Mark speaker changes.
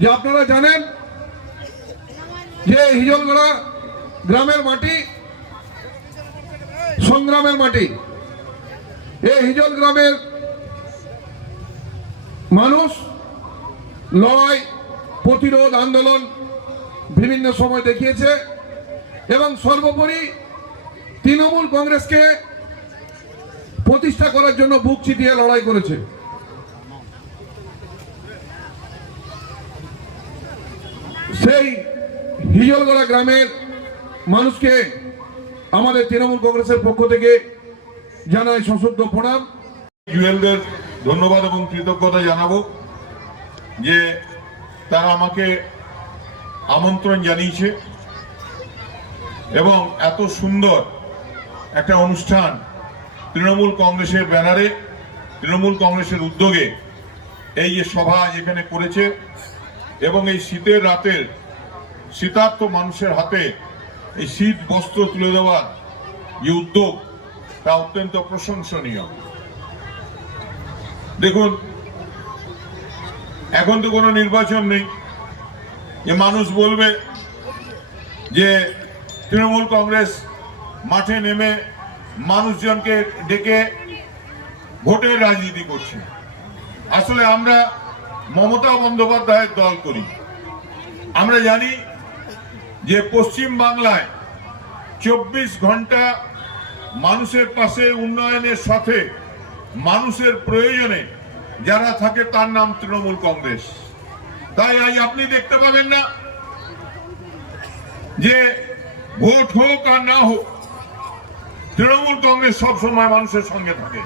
Speaker 1: যে আপনারা জানেন যে হিজলগড়া গ্রামের মাটি, সংগ্রামের মাটি। এই হিজল গ্রামের মানুষ লড়াই, প্রতিরোধ, আন্দোলন বিভিন্ন সময় দেখিয়েছে এবং সর্বোপরি তৃণমূল কংগ্রেসকে প্রতিষ্ঠা করার জন্য বুক চিটিয়ে লড়াই করেছে। সেই হিজলগড়া গ্রামের মানুষকে আমাদের তৃণমূল কংগ্রেসের পক্ষ থেকে জানাই সশব্দ প্রণাম।
Speaker 2: জুয়েলদের ধন্যবাদ এবং কৃতজ্ঞতা জানাব যে তারা আমাকে আমন্ত্রণ জানিয়েছে এবং এত সুন্দর একটা অনুষ্ঠান তৃণমূল কংগ্রেসের ব্যানারে, তৃণমূল কংগ্রেসের উদ্যোগে এই যে সভা এখানে করেছে এবং এই শীতের রাতের শীতার্থ মানুষের হাতে এই শীত বস্ত্র তুলে দেওয়ার যে উদ্যোগ তা অত্যন্ত প্রশংসনীয়। দেখুন, এখন তো কোনো নির্বাচন নেই। যে মানুষ বলবে যে তৃণমূল কংগ্রেস মাঠে নেমে মানুষজনকে ডেকে ভোটের রাজনীতি করছে। আসলে আমরা মমতা বন্দ্যোপাধ্যায়ের দল করি। আমরা জানি যে পশ্চিম বাংলায় চব্বিশ ঘণ্টা মানুষের পাশে উন্নয়নের সাথে মানুষের প্রয়োজনে যারা থাকে তার নাম তৃণমূল কংগ্রেস। তাই আজ আপনি দেখতে পাবেন না যে ভোট হোক আর না হোক, তৃণমূল কংগ্রেস সবসময় মানুষের সঙ্গে থাকে।